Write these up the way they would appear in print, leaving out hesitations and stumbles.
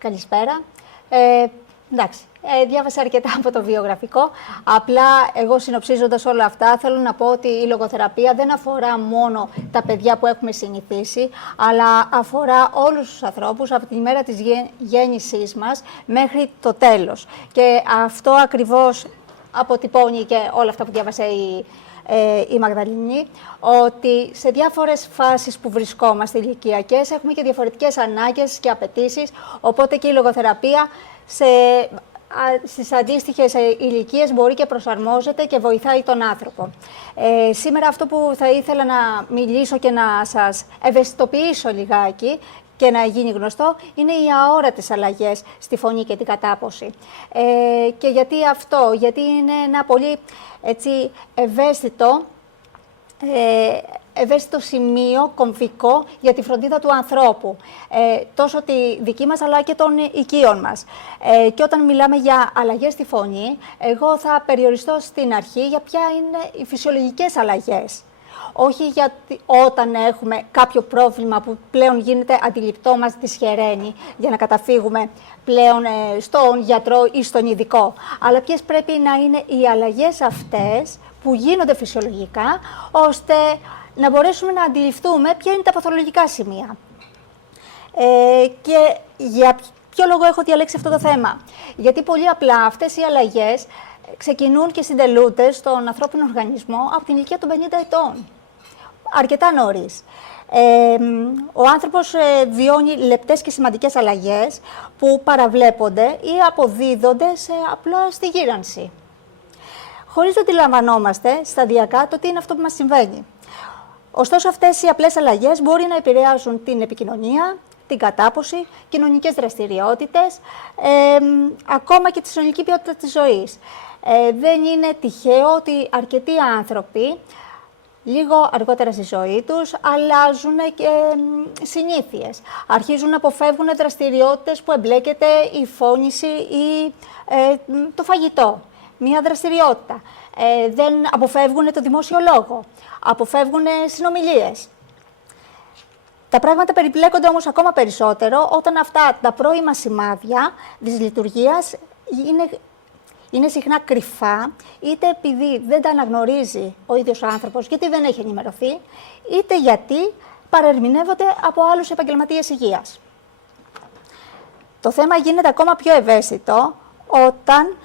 Καλησπέρα. Εντάξει, διάβασα αρκετά από το βιογραφικό. Απλά, εγώ συνοψίζοντας όλα αυτά, θέλω να πω ότι η λογοθεραπεία δεν αφορά μόνο τα παιδιά που έχουμε συνηθίσει, αλλά αφορά όλους τους ανθρώπους από τη μέρα της γέννησής μας μέχρι το τέλος. Και αυτό ακριβώς αποτυπώνει και όλα αυτά που διάβασε η Μαγδαληνή, ότι σε διάφορες φάσεις που βρισκόμαστε ηλικιακές έχουμε και διαφορετικές ανάγκες και απαιτήσεις, οπότε και η λογοθεραπεία στις αντίστοιχες ηλικίες μπορεί και προσαρμόζεται και βοηθάει τον άνθρωπο. Σήμερα αυτό που θα ήθελα να μιλήσω και να σας ευαισθητοποιήσω λιγάκι και να γίνει γνωστό, είναι οι αόρατες αλλαγές στη φωνή και την κατάποση. Και γιατί αυτό? Γιατί είναι ένα πολύ ευαίσθητο σημείο, κομβικό για τη φροντίδα του ανθρώπου. Τόσο τη δική μας, αλλά και των οικείων μας. Και όταν μιλάμε για αλλαγές στη φωνή, εγώ θα περιοριστώ στην αρχή για ποια είναι οι φυσιολογικές αλλαγές. Όχι γιατί όταν έχουμε κάποιο πρόβλημα που πλέον γίνεται αντιληπτό, μας δυσχεραίνει για να καταφύγουμε πλέον στον γιατρό ή στον ειδικό. Αλλά ποιες πρέπει να είναι οι αλλαγές αυτές που γίνονται φυσιολογικά, ώστε να μπορέσουμε να αντιληφθούμε ποια είναι τα παθολογικά σημεία. Και για ποιο λόγο έχω διαλέξει αυτό το θέμα? Γιατί πολύ απλά αυτές οι αλλαγές ξεκινούν και συντελούνται στον ανθρώπινο οργανισμό από την ηλικία των 50 ετών. Αρκετά νωρίς. Ο άνθρωπος βιώνει λεπτές και σημαντικές αλλαγές που παραβλέπονται ή αποδίδονται σε απλά στη γύρανση, χωρίς να αντιλαμβανόμαστε σταδιακά το τι είναι αυτό που μας συμβαίνει. Ωστόσο, αυτές οι απλές αλλαγές μπορεί να επηρεάζουν την επικοινωνία, την κατάποση, κοινωνικές δραστηριότητες, ακόμα και τη συνολική ποιότητα της ζωής. Δεν είναι τυχαίο ότι αρκετοί άνθρωποι, λίγο αργότερα στη ζωή τους, αλλάζουν και συνήθειες. Αρχίζουν να αποφεύγουν δραστηριότητες που εμπλέκεται η φώνηση ή το φαγητό. Μία δραστηριότητα. Δεν αποφεύγουν το δημόσιο λόγο. Αποφεύγουν συνομιλίες. Τα πράγματα περιπλέκονται όμως ακόμα περισσότερο όταν αυτά τα πρώιμα σημάδια της λειτουργίας είναι συχνά κρυφά, είτε επειδή δεν τα αναγνωρίζει ο ίδιος ο άνθρωπος, γιατί δεν έχει ενημερωθεί, είτε γιατί παρερμηνεύονται από άλλους επαγγελματίες υγείας. Το θέμα γίνεται ακόμα πιο ευαίσθητο όταν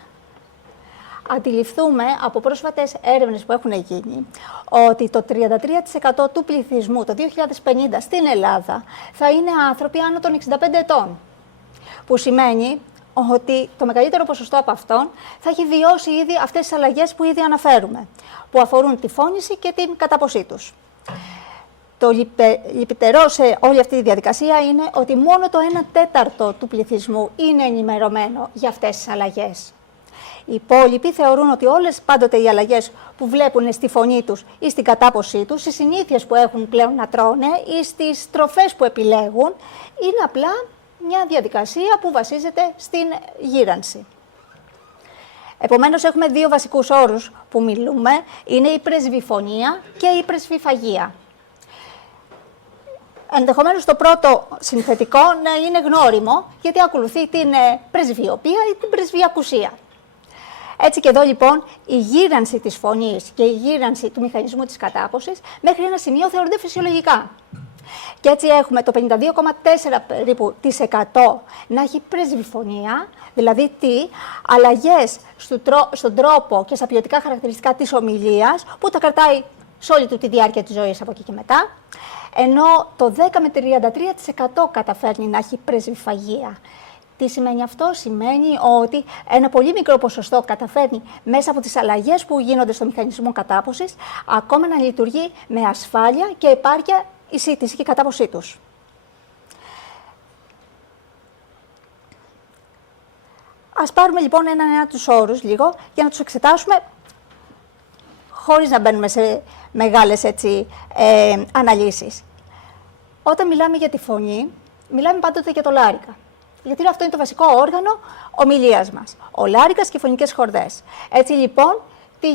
αντιληφθούμε από πρόσφατες έρευνες που έχουν γίνει ότι το 33% του πληθυσμού το 2050 στην Ελλάδα θα είναι άνθρωποι άνω των 65 ετών. Που σημαίνει ότι το μεγαλύτερο ποσοστό από αυτών θα έχει βιώσει ήδη αυτές τις αλλαγές που ήδη αναφέρουμε, που αφορούν τη φώνηση και την κατάποση τους. Το λυπητερό σε όλη αυτή τη διαδικασία είναι ότι μόνο το 1/4 του πληθυσμού είναι ενημερωμένο για αυτές τις αλλαγές. Οι υπόλοιποι θεωρούν ότι όλες πάντοτε οι αλλαγές που βλέπουν στη φωνή τους ή στην κατάποσή τους, στις συνήθειες που έχουν πλέον να τρώνε ή στις τροφές που επιλέγουν, είναι απλά μια διαδικασία που βασίζεται στην γύρανση. Επομένως, έχουμε δύο βασικούς όρους που μιλούμε, είναι η πρεσβυφωνία και η πρεσβυφαγία. Ενδεχομένως το πρώτο συνθετικό να είναι γνώριμο, γιατί ακολουθεί την πρεσβειοπία ή την πρεσβιακουσία. Έτσι και εδώ λοιπόν η γύρανση της φωνής και η γύρανση του μηχανισμού της κατάποσης μέχρι ένα σημείο θεωρούνται φυσιολογικά. Και έτσι έχουμε το 52,4% περίπου να έχει πρεσβυφωνία, δηλαδή αλλαγές στον τρόπο και στα ποιοτικά χαρακτηριστικά της ομιλίας, που τα κρατάει σε όλη του τη διάρκεια της ζωής από εκεί και μετά, ενώ το 10 με 33% καταφέρνει να έχει πρεσβυφαγία. Τι σημαίνει αυτό? Σημαίνει ότι ένα πολύ μικρό ποσοστό καταφέρνει μέσα από τις αλλαγές που γίνονται στο μηχανισμό κατάποσης ακόμα να λειτουργεί με ασφάλεια και επάρκεια η σύντηση και η κατάποσή τους. Ας πάρουμε λοιπόν ένα τους όρους λίγο για να τους εξετάσουμε χωρίς να μπαίνουμε σε μεγάλες αναλύσεις. Όταν μιλάμε για τη φωνή, μιλάμε πάντοτε για το λάρικα. Γιατί αυτό είναι το βασικό όργανο ομιλίας μας. Ο λάρικας και οι φωνικές χορδές. Έτσι λοιπόν, τι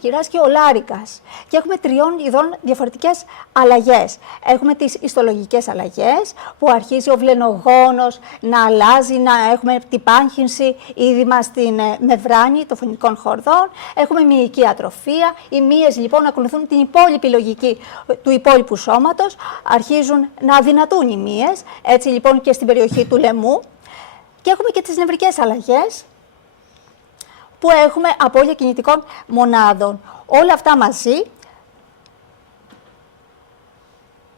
γυράσκει ο λάρικας. Και έχουμε 3 ειδών διαφορετικές αλλαγές. Έχουμε τις ιστολογικές αλλαγές, που αρχίζει ο βλενογόνος να αλλάζει, να έχουμε τυπάγχυνση, είδημα στην μεμβράνη των φωνικών χορδών. Έχουμε μυϊκή ατροφία. Οι μύες λοιπόν ακολουθούν την υπόλοιπη λογική του υπόλοιπου σώματος. Αρχίζουν να αδυνατούν οι μύες, έτσι λοιπόν και στην περιοχή του λαιμού. Και έχουμε και τις νευρικές αλλαγές, που έχουμε απώλεια κινητικών μονάδων. Όλα αυτά μαζί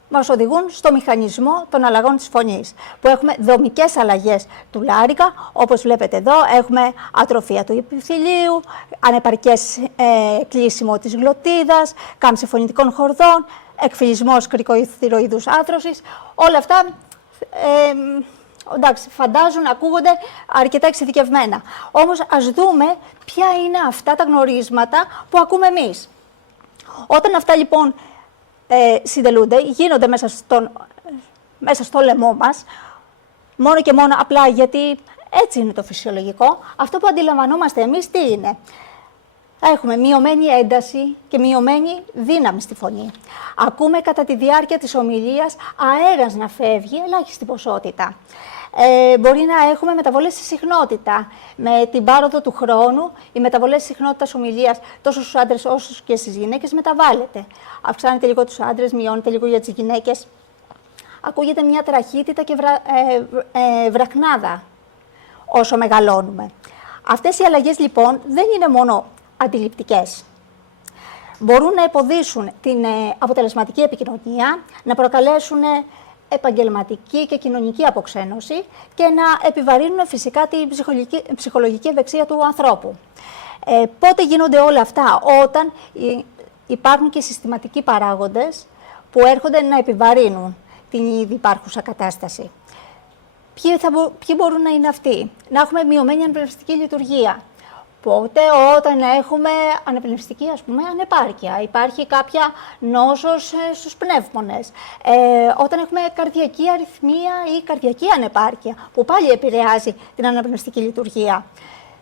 μας οδηγούν στο μηχανισμό των αλλαγών της φωνής, που έχουμε δομικές αλλαγές του λάρικα, όπως βλέπετε εδώ, έχουμε ατροφία του επιφυλίου, ανεπαρκές κλείσιμο της γλωττίδας, κάμψη φωνητικών χορδών, εκφυλισμός κρικοθυροειδούς άρθρωσης, όλα αυτά εντάξει, φαντάζουν, ακούγονται αρκετά εξειδικευμένα. Όμως ας δούμε ποια είναι αυτά τα γνωρίσματα που ακούμε εμείς. Όταν αυτά λοιπόν συντελούνται, γίνονται μέσα στο λαιμό μας, μόνο και μόνο απλά γιατί έτσι είναι το φυσιολογικό, αυτό που αντιλαμβανόμαστε εμείς τι είναι? Έχουμε μειωμένη ένταση και μειωμένη δύναμη στη φωνή. Ακούμε κατά τη διάρκεια της ομιλίας αέρας να φεύγει, ελάχιστη ποσότητα. Μπορεί να έχουμε μεταβολές στη συχνότητα. Με την πάροδο του χρόνου, οι μεταβολές συχνότητας ομιλίας τόσο στους άντρες όσο και στις γυναίκες μεταβάλλεται. Αυξάνεται λίγο τους άντρες, μειώνεται λίγο για τις γυναίκες. Ακούγεται μια τραχύτητα και βραχνάδα όσο μεγαλώνουμε. Αυτές οι αλλαγές λοιπόν δεν είναι μόνο αντιληπτικές. Μπορούν να εμποδίσουν την αποτελεσματική επικοινωνία, να προκαλέσουν επαγγελματική και κοινωνική αποξένωση και να επιβαρύνουν φυσικά την ψυχολογική ευεξία του ανθρώπου. Πότε γίνονται όλα αυτά? Όταν υπάρχουν και συστηματικοί παράγοντες που έρχονται να επιβαρύνουν την ήδη υπάρχουσα κατάσταση. Ποιοι μπορούν να είναι αυτοί? Να έχουμε μειωμένη αναπνευστική λειτουργία. Πότε? Όταν έχουμε αναπνευστική, ανεπάρκεια. Υπάρχει κάποια νόσος στους πνεύμονες. Όταν έχουμε καρδιακή αρρυθμία ή καρδιακή ανεπάρκεια, που πάλι επηρεάζει την αναπνευστική λειτουργία.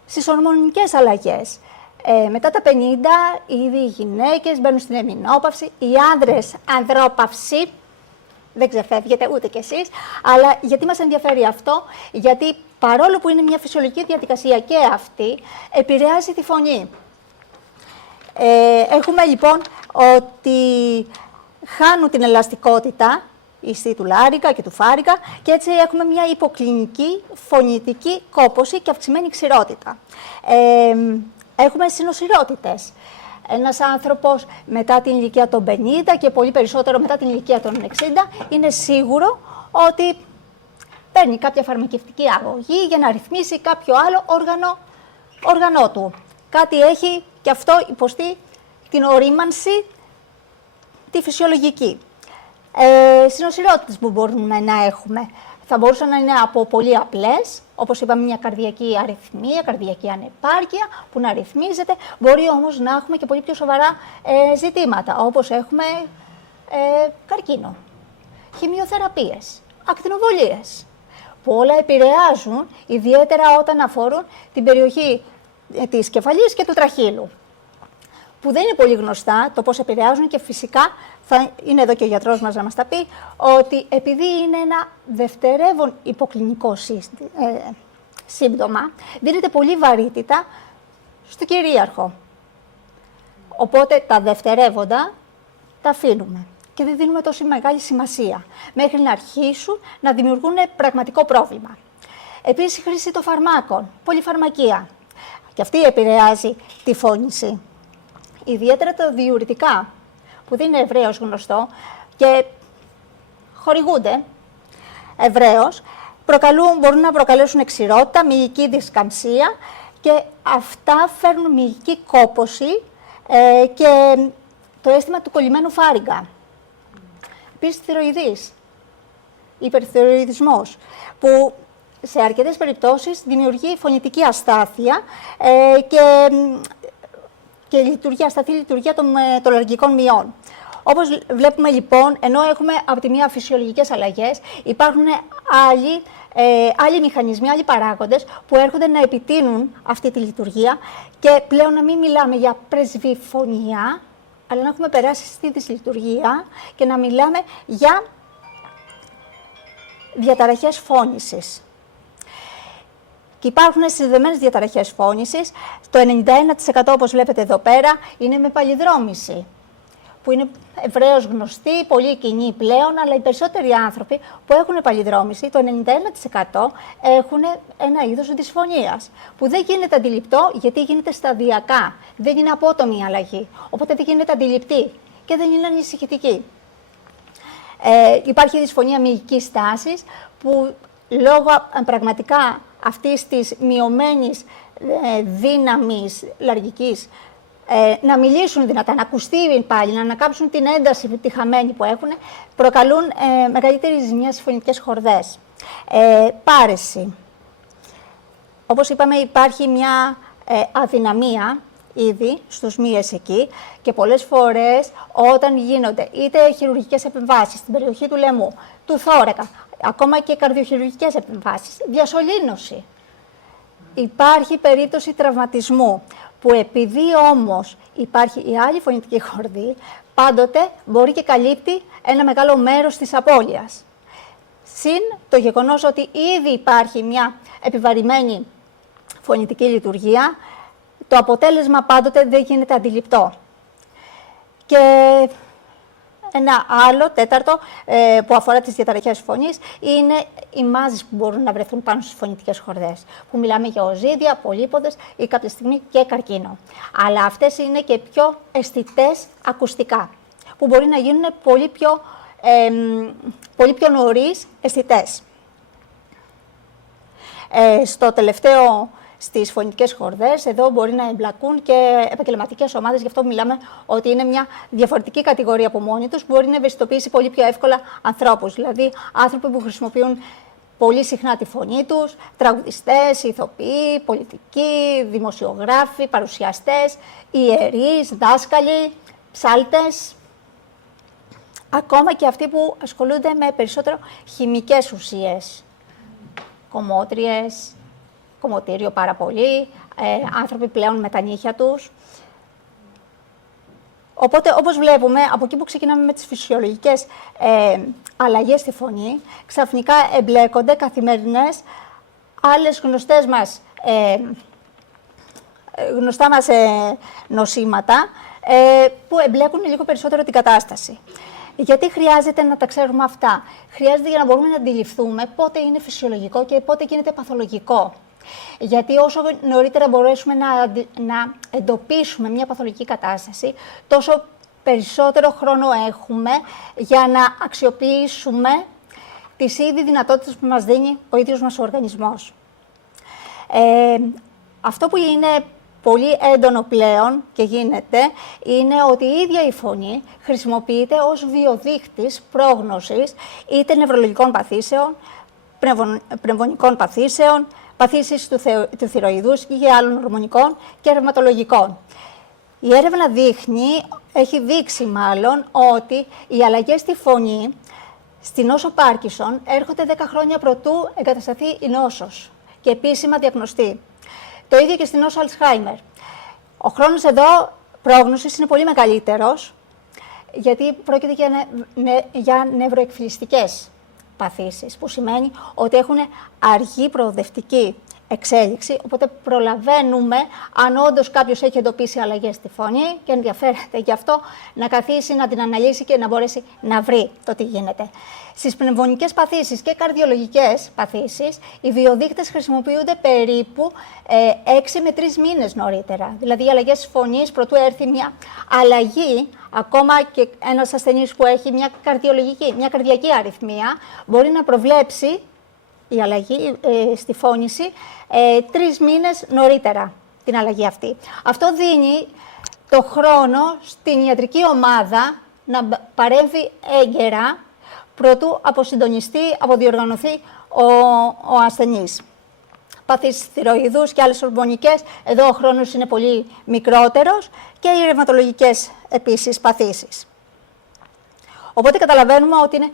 Στις ορμονικές αλλαγές. Μετά τα 50, ήδη οι γυναίκες μπαίνουν στην εμεινόπαυση, οι άνδρες ανδρόπαυση. Δεν ξεφεύγετε ούτε κι εσείς, αλλά γιατί μας ενδιαφέρει αυτό? Γιατί παρόλο που είναι μια φυσιολογική διαδικασία και αυτή, επηρεάζει τη φωνή. Έχουμε λοιπόν ότι χάνουν την ελαστικότητα ιστοί του λάρικα και του φάρικα και έτσι έχουμε μια υποκλινική φωνητική κόπωση και αυξημένη ξηρότητα. Έχουμε συνοσηρότητες. Ένας άνθρωπος μετά την ηλικία των 50 και πολύ περισσότερο μετά την ηλικία των 60 είναι σίγουρο ότι παίρνει κάποια φαρμακευτική αγωγή για να ρυθμίσει κάποιο άλλο όργανο του. Κάτι έχει και αυτό υποστεί την ορίμανση τη φυσιολογική. Συνοσηρότητες που μπορούμε να έχουμε θα μπορούσαν να είναι από πολύ απλές, όπως είπαμε μια καρδιακή αρρυθμία, καρδιακή ανεπάρκεια που να ρυθμίζεται. Μπορεί όμως να έχουμε και πολύ πιο σοβαρά ζητήματα, όπως έχουμε καρκίνο, χημειοθεραπείες, ακτινοβολίες, που όλα επηρεάζουν, ιδιαίτερα όταν αφορούν την περιοχή της κεφαλής και του τραχύλου, που δεν είναι πολύ γνωστά το πώς επηρεάζουν και φυσικά θα είναι εδώ και ο γιατρός μας να μας τα πει ότι επειδή είναι ένα δευτερεύον υποκλινικό σύμπτωμα, δίνεται πολύ βαρύτητα στο κυρίαρχο. Οπότε τα δευτερεύοντα τα αφήνουμε και δεν δίνουμε τόση μεγάλη σημασία μέχρι να αρχίσουν να δημιουργούν πραγματικό πρόβλημα. Επίσης η χρήση των φαρμάκων, πολυφαρμακεία, και αυτή επηρεάζει τη φώνηση. Ιδιαίτερα τα διουρητικά, που δεν είναι ευρέως γνωστό και χορηγούνται ευρέως, μπορούν να προκαλέσουν εξηρότητα, μυϊκή δισκαμψία και αυτά φέρνουν μυϊκή κόπωση και το αίσθημα του κολλημένου φάριγγα. Επίσης θηροειδής, υπερθηροειδισμός, που σε αρκετές περιπτώσεις δημιουργεί φωνητική αστάθεια και ασταθή λειτουργία των λαργικών μειών. Όπως βλέπουμε λοιπόν, ενώ έχουμε από τη μία φυσιολογικές αλλαγές, υπάρχουν άλλοι άλλοι μηχανισμοί, άλλοι παράγοντες που έρχονται να επιτείνουν αυτή τη λειτουργία και πλέον να μην μιλάμε για πρεσβυφωνία, αλλά να έχουμε περάσει στη δυσλειτουργία και να μιλάμε για διαταραχές φώνησης. Και υπάρχουν συνδεδεμένες διαταραχές φώνησης. Το 91% όπως βλέπετε εδώ πέρα είναι με παλινδρόμηση, που είναι ευρέως γνωστή, πολύ κοινή πλέον, αλλά οι περισσότεροι άνθρωποι που έχουν παλινδρόμηση, το 91% έχουν ένα είδος δυσφωνίας, που δεν γίνεται αντιληπτό γιατί γίνεται σταδιακά, δεν είναι απότομη η αλλαγή, οπότε δεν γίνεται αντιληπτή και δεν είναι ανησυχητική. Υπάρχει δυσφωνία μυϊκής τάσης, που λόγω πραγματικά αυτής της μειωμένης δύναμης λαργικής, να μιλήσουν δυνατά, να ακουστεί πάλι, να ανακάψουν την ένταση τη χαμένη που έχουν, προκαλούν μεγαλύτερη ζημιά στις φωνητικές χορδές. Πάρεση. Όπως είπαμε, υπάρχει μια αδυναμία ήδη στους μύες εκεί και πολλές φορές όταν γίνονται είτε χειρουργικές επεμβάσεις στην περιοχή του λαιμού, του θώρακα, ακόμα και καρδιοχειρουργικές επεμβάσεις, διασωλήνωση. Υπάρχει περίπτωση τραυματισμού, που επειδή όμως υπάρχει η άλλη φωνητική χορδή, πάντοτε μπορεί και καλύπτει ένα μεγάλο μέρος της απώλειας. Συν το γεγονός ότι ήδη υπάρχει μια επιβαρημένη φωνητική λειτουργία, το αποτέλεσμα πάντοτε δεν γίνεται αντιληπτό. Και ένα άλλο, τέταρτο, που αφορά τις διαταραχές φωνής, είναι οι μάζες που μπορούν να βρεθούν πάνω στις φωνητικές χορδές. Που μιλάμε για οζύδια, πολύποδες ή κάποια στιγμή και καρκίνο. Αλλά αυτές είναι και πιο αισθητές ακουστικά, που μπορεί να γίνουν πολύ πιο νωρίς αισθητές. Στο τελευταίο, στις φωνητικές χορδές, εδώ μπορεί να εμπλακούν και επαγγελματικές ομάδες, γι' αυτό μιλάμε ότι είναι μια διαφορετική κατηγορία από μόνη τους, που μπορεί να ευαισθητοποιήσει πολύ πιο εύκολα ανθρώπους. Δηλαδή, άνθρωποι που χρησιμοποιούν πολύ συχνά τη φωνή τους, τραγουδιστές, ηθοποιοί, πολιτικοί, δημοσιογράφοι, παρουσιαστές, ιερείς, δάσκαλοι, ψάλτες. Ακόμα και αυτοί που ασχολούνται με περισσότερο χημικές ουσίες, κομμότριες, κομμωτήριο πάρα πολύ, άνθρωποι πλέον με τα νύχια τους. Οπότε, όπως βλέπουμε, από εκεί που ξεκινάμε με τις φυσιολογικές αλλαγές στη φωνή, ξαφνικά εμπλέκονται καθημερινές άλλες γνωστά μας νοσήματα, που εμπλέκουν λίγο περισσότερο την κατάσταση. Γιατί χρειάζεται να τα ξέρουμε αυτά? Χρειάζεται για να μπορούμε να αντιληφθούμε πότε είναι φυσιολογικό και πότε γίνεται παθολογικό. Γιατί όσο νωρίτερα μπορέσουμε να εντοπίσουμε μια παθολογική κατάσταση, τόσο περισσότερο χρόνο έχουμε για να αξιοποιήσουμε τις ήδη δυνατότητες που μας δίνει ο ίδιος μας ο οργανισμός. Αυτό που είναι πολύ έντονο πλέον και γίνεται, είναι ότι η ίδια η φωνή χρησιμοποιείται ως βιοδείκτης πρόγνωσης είτε νευρολογικών παθήσεων, πνευμονικών παθήσεων, παθήσεις του θηροειδούς και άλλων ορμονικών και ρευματολογικών. Η έρευνα έχει δείξει μάλλον ότι οι αλλαγές στη φωνή, στη νόσο Πάρκινσον, έρχονται 10 χρόνια προτού εγκατασταθεί η νόσος και επίσημα διαγνωστεί. Το ίδιο και στη νόσο Αλτσχάιμερ. Ο χρόνος εδώ πρόγνωσης είναι πολύ μεγαλύτερος, γιατί πρόκειται για νευροεκφυλιστικές παθήσεις, που σημαίνει ότι έχουν αργή προοδευτική εξέλιξη, οπότε προλαβαίνουμε, αν όντως κάποιος έχει εντοπίσει αλλαγές στη φωνή και ενδιαφέρεται γι' αυτό, να καθίσει, να την αναλύσει και να μπορέσει να βρει το τι γίνεται. Στις πνευμονικές παθήσεις και καρδιολογικές παθήσεις, οι βιοδείκτες χρησιμοποιούνται περίπου 6 με 3 μήνες νωρίτερα. Δηλαδή, οι αλλαγές της φωνής, προτού έρθει μια αλλαγή, ακόμα και ένας ασθενής που έχει μια καρδιακή αρρυθμία, μπορεί να προβλέψει η αλλαγή στη φώνηση 3 μήνες νωρίτερα την αλλαγή αυτή. Αυτό δίνει το χρόνο στην ιατρική ομάδα να παρέμβει έγκαιρα προτού αποδιοργανωθεί ο ασθενής. Παθήσεις θηροειδούς και άλλες ορμονικές, εδώ ο χρόνος είναι πολύ μικρότερος, και οι ρευματολογικές επίσης παθήσεις. Οπότε καταλαβαίνουμε ότι είναι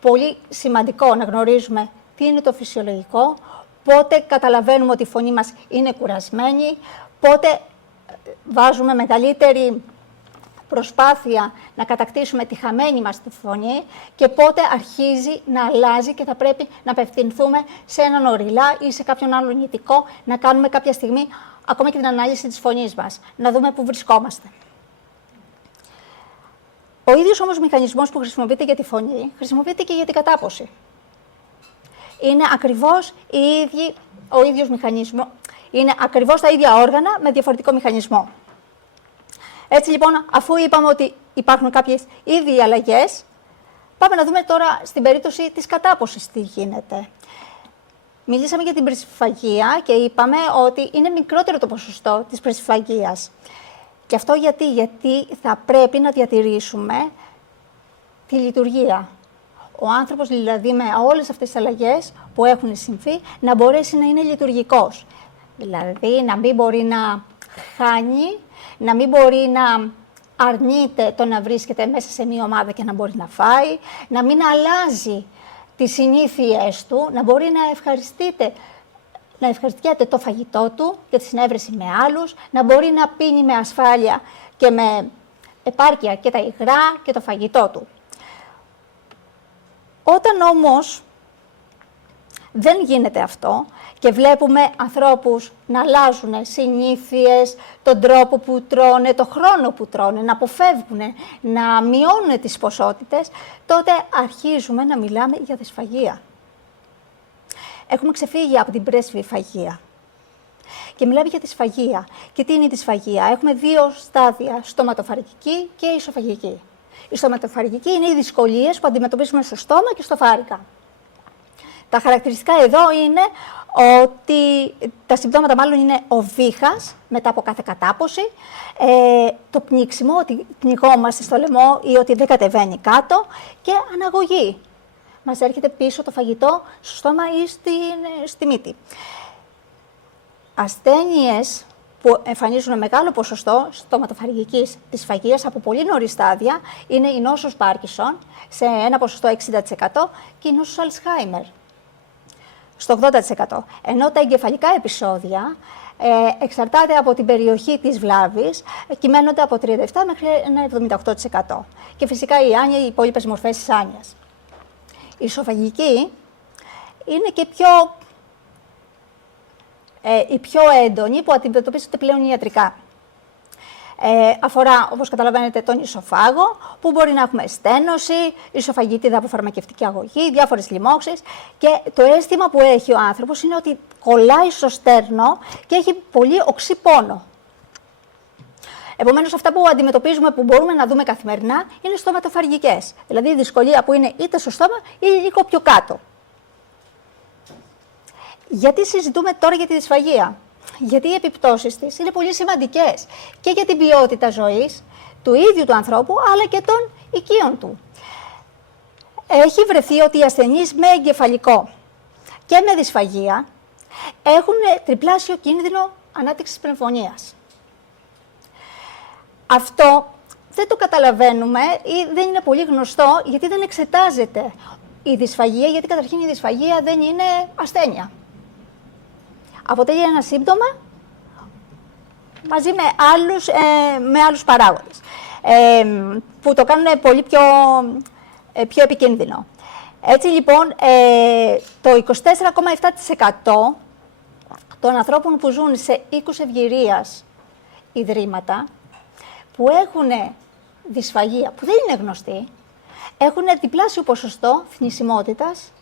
πολύ σημαντικό να γνωρίζουμε τι είναι το φυσιολογικό, πότε καταλαβαίνουμε ότι η φωνή μας είναι κουρασμένη, πότε βάζουμε μεγαλύτερη προσπάθεια να κατακτήσουμε τη χαμένη μας τη φωνή και πότε αρχίζει να αλλάζει και θα πρέπει να απευθυνθούμε σε έναν οριλά ή σε κάποιον άλλον ηθικό, να κάνουμε κάποια στιγμή ακόμα και την ανάλυση της φωνής μας, να δούμε πού βρισκόμαστε. Ο ίδιος όμως μηχανισμός που χρησιμοποιείται για τη φωνή, χρησιμοποιείται και για την κατάποση. Είναι ακριβώς ο ίδιος μηχανισμός, είναι ακριβώς τα ίδια όργανα με διαφορετικό μηχανισμό. Έτσι λοιπόν, αφού είπαμε ότι υπάρχουν κάποιες ήδη αλλαγές, πάμε να δούμε τώρα στην περίπτωση της κατάποσης τι γίνεται. Μιλήσαμε για την πρεσυφαγία και είπαμε ότι είναι μικρότερο το ποσοστό της πρεσυφαγίας. Και αυτό γιατί θα πρέπει να διατηρήσουμε τη λειτουργία. Ο άνθρωπος δηλαδή με όλες αυτές τις αλλαγές που έχουν συμβεί να μπορέσει να είναι λειτουργικός. Δηλαδή να μην μπορεί να χάνει, να μην μπορεί να αρνείται το να βρίσκεται μέσα σε μία ομάδα και να μπορεί να φάει, να μην αλλάζει τις συνήθειές του, να μπορεί να ευχαριστιέται το φαγητό του για τη συνέβρεση με άλλους, να μπορεί να πίνει με ασφάλεια και με επάρκεια και τα υγρά και το φαγητό του. Όταν όμως δεν γίνεται αυτό και βλέπουμε ανθρώπους να αλλάζουν συνήθειες, τον τρόπο που τρώνε, τον χρόνο που τρώνε, να αποφεύγουν, να μειώνουν τις ποσότητες, τότε αρχίζουμε να μιλάμε για δυσφαγία. Έχουμε ξεφύγει από την πρεσβυφαγία και μιλάμε για δυσφαγία. Και τι είναι η δυσφαγία? Έχουμε δύο στάδια, στοματοφαρυγική και ισοφαγική. Η στοματοφαρυγική είναι οι δυσκολίες που αντιμετωπίζουμε στο στόμα και στο φάρικα. Τα χαρακτηριστικά εδώ είναι ότι τα συμπτώματα μάλλον είναι ο βήχας μετά από κάθε κατάποση, το πνίξιμο, ότι πνιγόμαστε στο λαιμό ή ότι δεν κατεβαίνει κάτω και αναγωγή. Μας έρχεται πίσω το φαγητό στο στόμα ή στη μύτη. Ασθένειες που εμφανίζουν μεγάλο ποσοστό στοματοφαρυγικής δυσφαγίας από πολύ νωρίς στάδια είναι η νόσος Πάρκινσον σε ένα ποσοστό 60% και η νόσος Αλσχάιμερ στο 80%. Ενώ τα εγκεφαλικά επεισόδια εξαρτάται από την περιοχή της βλάβης, κυμαίνονται από 37% μέχρι ένα 78%. Και φυσικά η άνοια, οι υπόλοιπες μορφές της άνοιας. Η ισοφαγική είναι και η πιο έντονη που αντιμετωπίζεται πλέον ιατρικά. Αφορά, όπως καταλαβαίνετε, τον ισοφάγο, που μπορεί να έχουμε στένωση, ισοφαγίτιδα από φαρμακευτική αγωγή, διάφορες λοιμώξεις και το αίσθημα που έχει ο άνθρωπος είναι ότι κολλάει στο στέρνο και έχει πολύ οξύ πόνο. Επομένως, αυτά που αντιμετωπίζουμε, που μπορούμε να δούμε καθημερινά, είναι στοματοφαρυγικές. Δηλαδή, η δυσκολία που είναι είτε στο στόμα ή λίγο πιο κάτω. Γιατί συζητούμε τώρα για τη δυσφαγία? Γιατί οι επιπτώσεις της είναι πολύ σημαντικές και για την ποιότητα ζωής του ίδιου του ανθρώπου, αλλά και των οικείων του. Έχει βρεθεί ότι οι ασθενείς με εγκεφαλικό και με δυσφαγία έχουν τριπλάσιο κίνδυνο ανάπτυξης πνευμονίας. Αυτό δεν το καταλαβαίνουμε ή δεν είναι πολύ γνωστό γιατί δεν εξετάζεται η δυσφαγία, γιατί καταρχήν η δυσφαγία δεν είναι ασθένεια. Αποτελεί ένα σύμπτωμα μαζί με άλλους παράγοντες που το κάνουν πολύ πιο επικίνδυνο. Έτσι λοιπόν, το 24,7% των ανθρώπων που ζουν σε οίκους ευγυρίας ιδρύματα που έχουν δυσφαγία, που δεν είναι γνωστή, έχουν διπλάσιο ποσοστό θνησιμότητας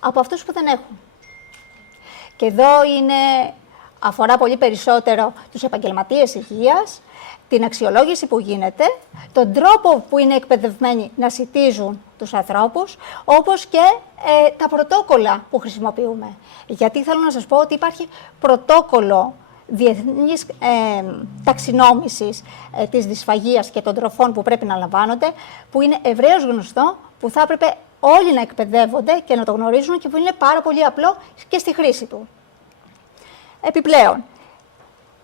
από αυτούς που δεν έχουν. Και εδώ αφορά πολύ περισσότερο τους επαγγελματίες υγείας, την αξιολόγηση που γίνεται, τον τρόπο που είναι εκπαιδευμένοι να σιτίζουν τους ανθρώπους, όπως και τα πρωτόκολλα που χρησιμοποιούμε. Γιατί θέλω να σας πω ότι υπάρχει πρωτόκολλο διεθνής ταξινόμησης της δυσφαγίας και των τροφών που πρέπει να λαμβάνονται, που είναι ευρέως γνωστό, που θα έπρεπε όλοι να εκπαιδεύονται και να το γνωρίζουν και που είναι πάρα πολύ απλό και στη χρήση του. Επιπλέον,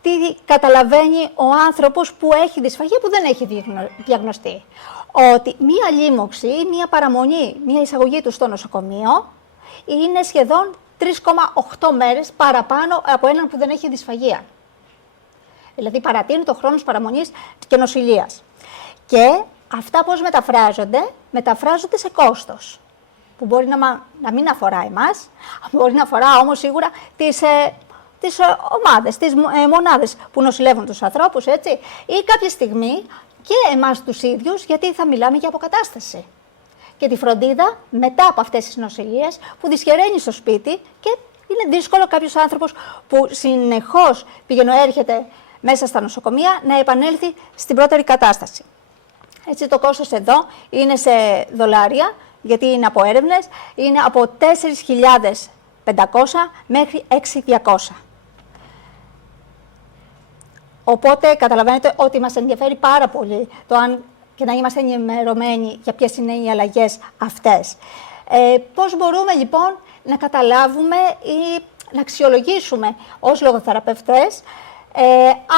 τι καταλαβαίνει ο άνθρωπος που έχει δυσφαγία που δεν έχει διαγνωστεί? Ότι μία λίμωξη ή μία παραμονή, μία εισαγωγή του στο νοσοκομείο είναι σχεδόν 3,8 μέρες παραπάνω από έναν που δεν έχει δυσφαγία. Δηλαδή παρατείνει το χρόνος παραμονής και νοσηλείας. Και αυτά πώς μεταφράζονται σε κόστος, που μπορεί να μην αφορά εμάς, μπορεί να αφορά όμως σίγουρα τις ομάδες, τις μονάδες που νοσηλεύουν τους ανθρώπους, έτσι, ή κάποια στιγμή και εμάς τους ίδιους, γιατί θα μιλάμε για αποκατάσταση. Και τη φροντίδα μετά από αυτές τις νοσηλείες που δυσχεραίνει στο σπίτι και είναι δύσκολο κάποιος άνθρωπος που συνεχώς έρχεται μέσα στα νοσοκομεία να επανέλθει στην πρώτερη κατάσταση. Έτσι το κόστος εδώ είναι σε δολάρια, γιατί είναι από έρευνες, είναι από 4.500 μέχρι 6.200. Οπότε καταλαβαίνετε ότι μας ενδιαφέρει πάρα πολύ το αν και να είμαστε ενημερωμένοι για ποιες είναι οι αλλαγές αυτές. Πώς μπορούμε λοιπόν να καταλάβουμε ή να αξιολογήσουμε ως λογοθεραπευτές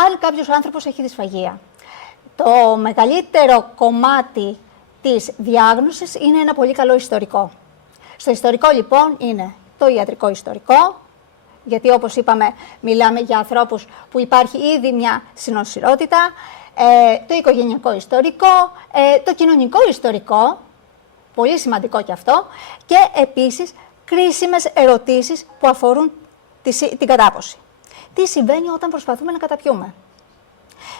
αν κάποιος άνθρωπος έχει δυσφαγία. Το μεγαλύτερο κομμάτι της διάγνωσης είναι ένα πολύ καλό ιστορικό. Στο ιστορικό λοιπόν είναι το ιατρικό ιστορικό, γιατί όπως είπαμε μιλάμε για ανθρώπους που υπάρχει ήδη μια συνοσηρότητα, το οικογενειακό ιστορικό, το κοινωνικό ιστορικό, πολύ σημαντικό και αυτό, και επίσης κρίσιμες ερωτήσεις που αφορούν την κατάποση. Τι συμβαίνει όταν προσπαθούμε να καταπιούμε.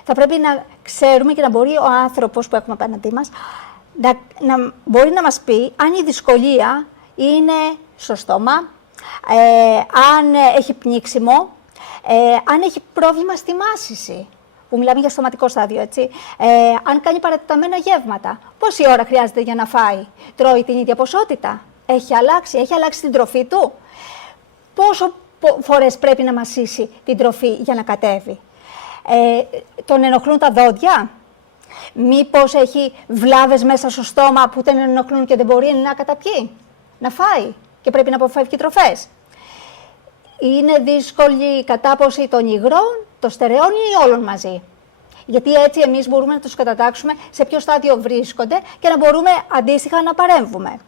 Θα πρέπει να ξέρουμε και να μπορεί ο άνθρωπος που έχουμε απέναντί μας να μπορεί να μας πει αν η δυσκολία είναι στο στόμα, αν έχει πνίξιμο, αν έχει πρόβλημα στη μάσηση, που μιλάμε για στοματικό στάδιο, έτσι, αν κάνει παρατεταμένα γεύματα, πόση ώρα χρειάζεται για να φάει, τρώει την ίδια ποσότητα, έχει αλλάξει την τροφή του, πόσο φορές πρέπει να μασίσει την τροφή για να κατέβει, τον ενοχλούν τα δόντια, μήπως έχει βλάβες μέσα στο στόμα που τον ενοχλούν και δεν μπορεί να καταπιεί, να φάει και πρέπει να αποφεύγει τροφές. Είναι δύσκολη η κατάποση των υγρών, των στερεών ή όλων μαζί. Γιατί έτσι εμείς μπορούμε να τους κατατάξουμε σε ποιο στάδιο βρίσκονται και να μπορούμε αντίστοιχα να παρέμβουμε.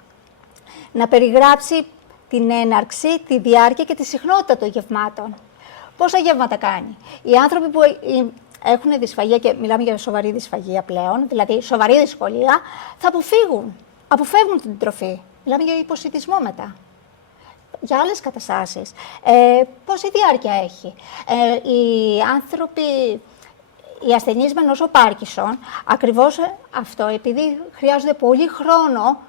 Να περιγράψει την έναρξη, τη διάρκεια και τη συχνότητα των γευμάτων. Πόσα γεύματα κάνει. Οι άνθρωποι που έχουν δυσφαγία, και μιλάμε για σοβαρή δυσφαγία πλέον, δηλαδή σοβαρή δυσκολία, θα αποφεύγουν την τροφή. Μιλάμε για υποσιτισμό μετά. Για άλλες καταστάσεις. Πόση διάρκεια έχει. Οι άνθρωποι, οι ασθενείς με νόσο Πάρκινσον, ακριβώς αυτό, επειδή χρειάζονται πολύ χρόνο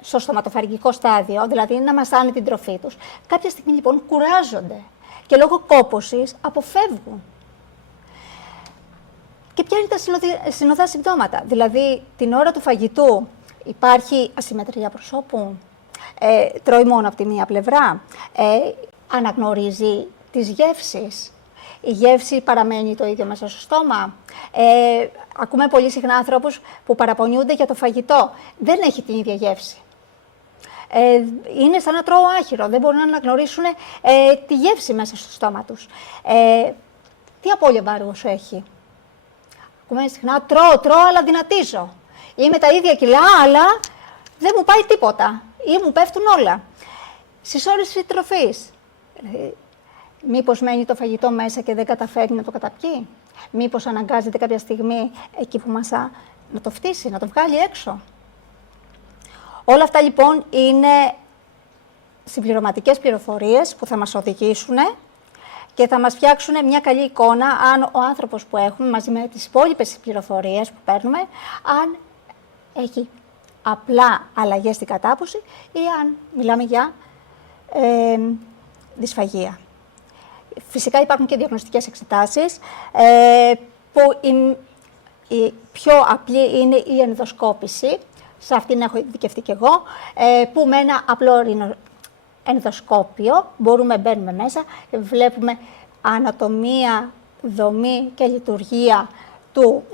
στο στοματοφαρυγγικό στάδιο, δηλαδή να μασάνε την τροφή τους, κάποια στιγμή λοιπόν κουράζονται και λόγω κόπωσης αποφεύγουν. Και ποια είναι τα συνοδά συμπτώματα. Δηλαδή την ώρα του φαγητού υπάρχει ασυμμετρία προσώπου, τρώει μόνο από τη μία πλευρά, αναγνωρίζει τις γεύσεις, η γεύση παραμένει το ίδιο μέσα στο στόμα. Ακούμε πολύ συχνά ανθρώπους που παραπονιούνται για το φαγητό, δεν έχει την ίδια γεύση. Είναι σαν να τρώω άχυρο, δεν μπορούν να αναγνωρίσουν τη γεύση μέσα στο στόμα τους. Τι απώλεια βάρους έχει. Ακούμε συχνά, τρώω αλλά δυνατίζω. Είμαι τα ίδια κιλά, αλλά δεν μου πάει τίποτα ή μου πέφτουν όλα. Συσσόρευση τροφής. Μήπως μένει το φαγητό μέσα και δεν καταφέρει να το καταπιεί. Μήπως αναγκάζεται κάποια στιγμή εκεί που μασά να το φτύσει, να το βγάλει έξω. Όλα αυτά λοιπόν είναι συμπληρωματικές πληροφορίες που θα μας οδηγήσουν και θα μας φτιάξουν μια καλή εικόνα αν ο άνθρωπος που έχουμε μαζί με τις υπόλοιπες πληροφορίες που παίρνουμε, αν έχει απλά αλλαγές στην κατάποση ή αν μιλάμε για δυσφαγία. Φυσικά υπάρχουν και διαγνωστικές εξετάσεις που η πιο απλή είναι η ενδοσκόπηση. Σε αυτήν έχω ειδικευτεί και εγώ, που με ένα απλό ενδοσκόπιο μπορούμε να μπαίνουμε μέσα και βλέπουμε ανατομία, δομή και λειτουργία του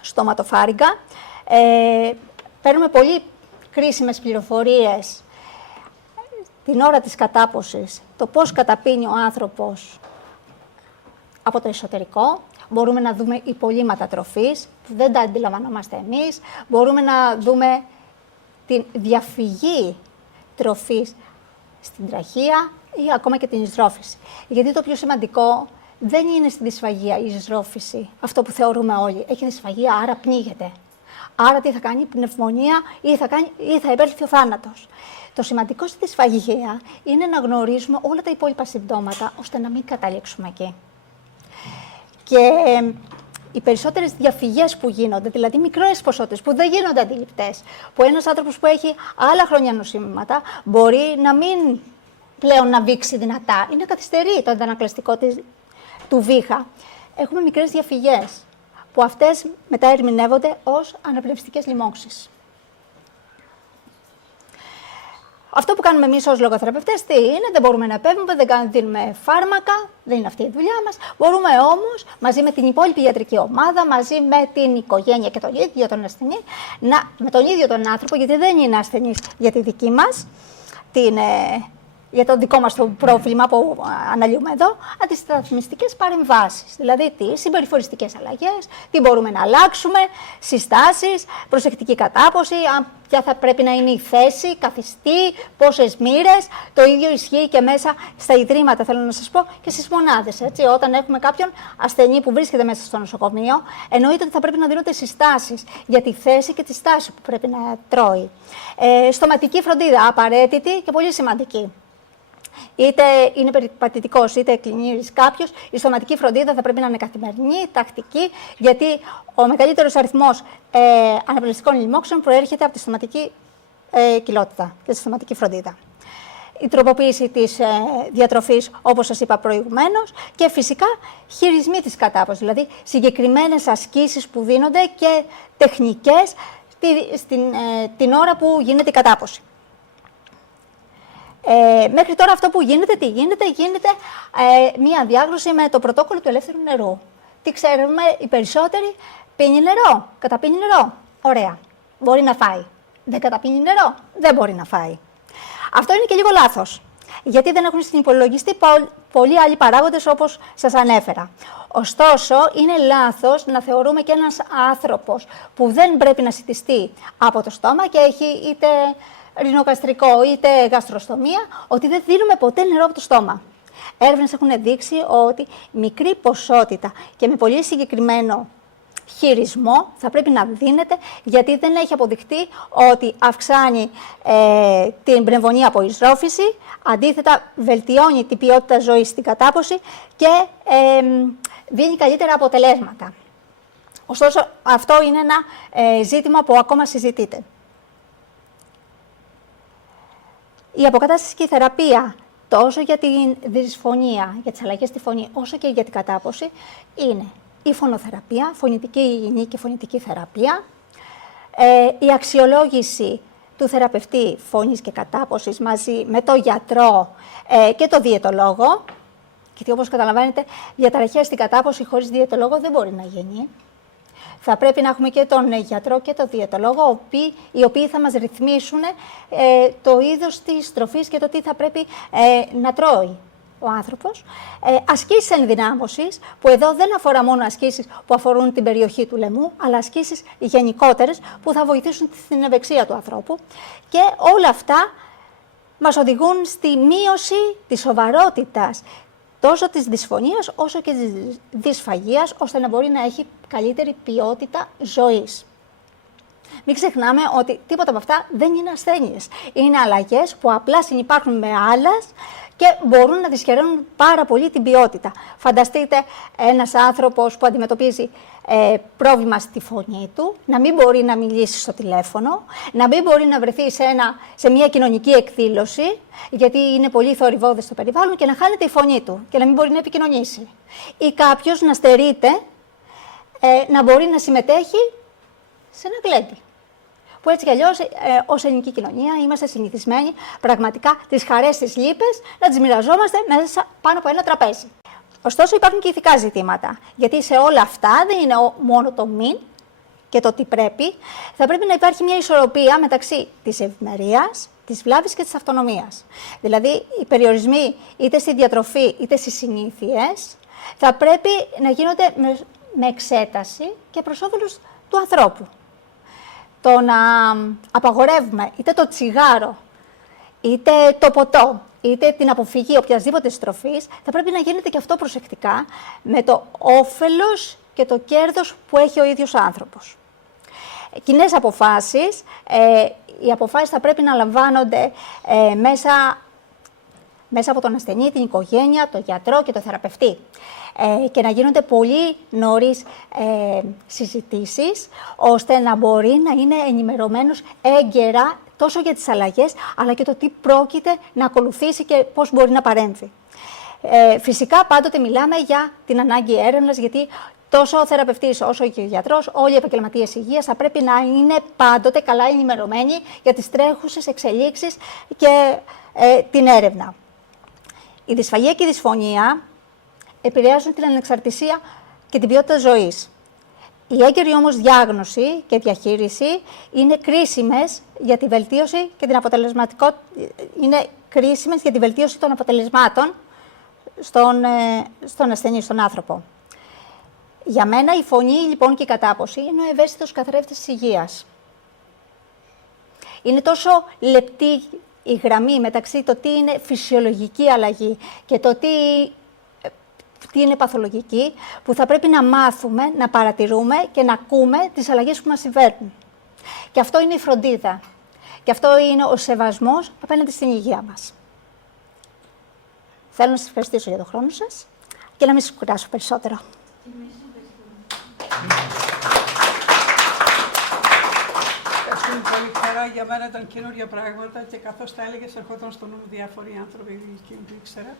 στοματοφάρυγγα. Παίρνουμε πολύ κρίσιμες πληροφορίες την ώρα της κατάποσης, το πώς καταπίνει ο άνθρωπος από το εσωτερικό. Μπορούμε να δούμε υπολείμματα τροφής, που δεν τα αντιλαμβανόμαστε εμείς. Μπορούμε να δούμε την διαφυγή τροφής στην τραχεία ή ακόμα και την εισρόφηση. Γιατί το πιο σημαντικό δεν είναι στην δυσφαγία η εισρόφηση, αυτό που θεωρούμε όλοι. Έχει δυσφαγία, άρα πνίγεται. Άρα τι θα κάνει, πνευμονία ή θα επέλθει ο θάνατος. Το σημαντικό στη δυσφαγία είναι να γνωρίζουμε όλα τα υπόλοιπα συμπτώματα, ώστε να μην καταλήξουμε εκεί. Και οι περισσότερες διαφυγές που γίνονται, δηλαδή μικρές ποσότητες που δεν γίνονται αντιληπτές, που ένας άνθρωπος που έχει άλλα χρόνια νοσήματα μπορεί να μην πλέον να βήξει δυνατά ή να καθυστερεί το αντανακλαστικό του βήχα. Έχουμε μικρές διαφυγές, που αυτές μετά ερμηνεύονται ως αναπνευστικές λοιμώξεις. Αυτό που κάνουμε εμείς ως λογοθεραπευτές τι είναι, δεν μπορούμε να επέμβουμε, δεν δίνουμε φάρμακα, δεν είναι αυτή η δουλειά μας. Μπορούμε όμως μαζί με την υπόλοιπη ιατρική ομάδα, μαζί με την οικογένεια και τον ίδιο τον ασθενή, με τον ίδιο τον άνθρωπο, γιατί δεν είναι ασθενής για τη δική μας, για το δικό μας το πρόβλημα που αναλύουμε εδώ, αντισταθμιστικές παρεμβάσεις. Δηλαδή, τι συμπεριφοριστικές αλλαγές, τι μπορούμε να αλλάξουμε, συστάσεις, προσεκτική κατάποση, ποια θα πρέπει να είναι η θέση, καθιστή, πόσες μοίρες. Το ίδιο ισχύει και μέσα στα ιδρύματα, θέλω να σας πω, και στις μονάδες. Έτσι. Όταν έχουμε κάποιον ασθενή που βρίσκεται μέσα στο νοσοκομείο, εννοείται ότι θα πρέπει να δίνονται συστάσεις για τη θέση και τη στάση που πρέπει να τρώει. Στοματική φροντίδα, απαραίτητη και πολύ σημαντική. Είτε είναι περιπατητικός, είτε κλινήρης κάποιος, η στοματική φροντίδα θα πρέπει να είναι καθημερινή, τακτική, γιατί ο μεγαλύτερος αριθμός αναπνευστικών λοιμώξεων προέρχεται από τη στοματική κοιλότητα και τη στοματική φροντίδα. Η τροποποίηση της διατροφής, όπως σας είπα προηγουμένως, και φυσικά χειρισμοί της κατάποσης, δηλαδή συγκεκριμένες ασκήσεις που δίνονται και τεχνικές την ώρα που γίνεται η κατάποση. Μέχρι τώρα αυτό που γίνεται, τι γίνεται, μία διάγνωση με το πρωτόκολλο του ελεύθερου νερού. Τι ξέρουμε, οι περισσότεροι πίνει νερό, καταπίνει νερό. Ωραία, μπορεί να φάει. Δεν καταπίνει νερό, δεν μπορεί να φάει. Αυτό είναι και λίγο λάθος, γιατί δεν έχουν στην υπολογιστή πολλοί άλλοι παράγοντες όπως σας ανέφερα. Ωστόσο, είναι λάθος να θεωρούμε και ένας άνθρωπος που δεν πρέπει να σιτιστεί από το στόμα και έχει είτε ρινοκαστρικό είτε γαστροστομία, ότι δεν δίνουμε ποτέ νερό από το στόμα. Έρευνες έχουν δείξει ότι μικρή ποσότητα και με πολύ συγκεκριμένο χειρισμό θα πρέπει να δίνεται, γιατί δεν έχει αποδειχτεί ότι αυξάνει την πνευμονία από εισρόφηση, αντίθετα βελτιώνει την ποιότητα ζωής στην κατάποση και δίνει καλύτερα αποτελέσματα. Ωστόσο, αυτό είναι ένα ζήτημα που ακόμα συζητείται. Η αποκατάσταση θεραπεία, τόσο για την δυσφωνία, για τις αλλαγές στη φωνή, όσο και για την κατάποση, είναι η φωνοθεραπεία, φωνητική υγιεινή και φωνητική θεραπεία, η αξιολόγηση του θεραπευτή φωνής και κατάποσης μαζί με τον γιατρό και τον διαιτολόγο, γιατί όπως καταλαβαίνετε, διαταραχές στην κατάποση χωρίς διαιτολόγο δεν μπορεί να γίνει. Θα πρέπει να έχουμε και τον γιατρό και τον διαιτολόγο, οι οποίοι θα μας ρυθμίσουν το είδος της τροφής και το τι θα πρέπει να τρώει ο άνθρωπος. Ασκήσεις ενδυνάμωσης, που εδώ δεν αφορά μόνο ασκήσεις που αφορούν την περιοχή του λαιμού, αλλά ασκήσεις γενικότερες που θα βοηθήσουν στην ευεξία του ανθρώπου. Και όλα αυτά μας οδηγούν στη μείωση της σοβαρότητας τόσο της δυσφωνίας όσο και της δυσφαγίας, ώστε να μπορεί να έχει καλύτερη ποιότητα ζωής. Μην ξεχνάμε ότι τίποτα από αυτά δεν είναι ασθένειες. Είναι αλλαγές που απλά συνυπάρχουν με άλλες και μπορούν να δυσχεραίνουν πάρα πολύ την ποιότητα. Φανταστείτε ένας άνθρωπος που αντιμετωπίζει πρόβλημα στη φωνή του, να μην μπορεί να μιλήσει στο τηλέφωνο, να μην μπορεί να βρεθεί σε μια κοινωνική εκδήλωση, γιατί είναι πολύ θορυβώδες στο περιβάλλον, και να χάνεται η φωνή του και να μην μπορεί να επικοινωνήσει. Ή κάποιος να στερείται να μπορεί να συμμετέχει σε ένα γλέντι. Που έτσι κι αλλιώς, ως ελληνική κοινωνία, είμαστε συνηθισμένοι πραγματικά τις χαρές, τις λύπες να τις μοιραζόμαστε μέσα πάνω από ένα τραπέζι. Ωστόσο, υπάρχουν και ηθικά ζητήματα. Γιατί σε όλα αυτά δεν είναι μόνο το μην και το τι πρέπει. Θα πρέπει να υπάρχει μια ισορροπία μεταξύ της ευημερίας, της βλάβης και της αυτονομίας. Δηλαδή, οι περιορισμοί είτε στη διατροφή είτε στις συνήθειες θα πρέπει να γίνονται με εξέταση και προς όφελος του ανθρώπου. το να απαγορεύουμε είτε το τσιγάρο, είτε το ποτό, είτε την αποφυγή οποιασδήποτε στροφής, θα πρέπει να γίνεται και αυτό προσεκτικά, με το όφελος και το κέρδος που έχει ο ίδιος ο άνθρωπος. Κοινές αποφάσεις, οι αποφάσεις θα πρέπει να λαμβάνονται μέσα από τον ασθενή, την οικογένεια, τον γιατρό και τον θεραπευτή. Και να γίνονται πολύ νωρίς συζητήσεις, ώστε να μπορεί να είναι ενημερωμένος έγκαιρα τόσο για τις αλλαγές, αλλά και το τι πρόκειται να ακολουθήσει και πώς μπορεί να παρέμβει. Φυσικά, πάντοτε μιλάμε για την ανάγκη έρευνας, γιατί τόσο ο θεραπευτής όσο και ο γιατρός, όλοι οι επαγγελματίες υγείας θα πρέπει να είναι πάντοτε καλά ενημερωμένοι για τις τρέχουσες εξελίξεις και την έρευνα. Η δυσφαγία και η δυσφωνία επηρεάζουν την ανεξαρτησία και την ποιότητα ζωής. Η έγκαιρη όμως διάγνωση και διαχείριση είναι κρίσιμες για τη βελτίωση και την είναι κρίσιμες για τη βελτίωση των αποτελεσμάτων στον ασθενή, στον άνθρωπο. Για μένα η φωνή λοιπόν και η κατάποση είναι ο ευαίσθητος καθρέφτης της υγείας. Είναι τόσο λεπτή η γραμμή μεταξύ το τι είναι φυσιολογική αλλαγή και το τι είναι παθολογική, που θα πρέπει να μάθουμε, να παρατηρούμε και να ακούμε τις αλλαγές που μας συμβαίνουν. Και αυτό είναι η φροντίδα. Και αυτό είναι ο σεβασμός απέναντι στην υγεία μας. Θέλω να σας ευχαριστήσω για τον χρόνο σας και να μην σας κουράσω περισσότερο. Ευχαριστούμε πολύ. Χαρά για μένα ήταν καινούργια πράγματα και καθώς τα έλεγες ερχόταν στο νου μου διάφοροι άνθρωποι που ήξερα.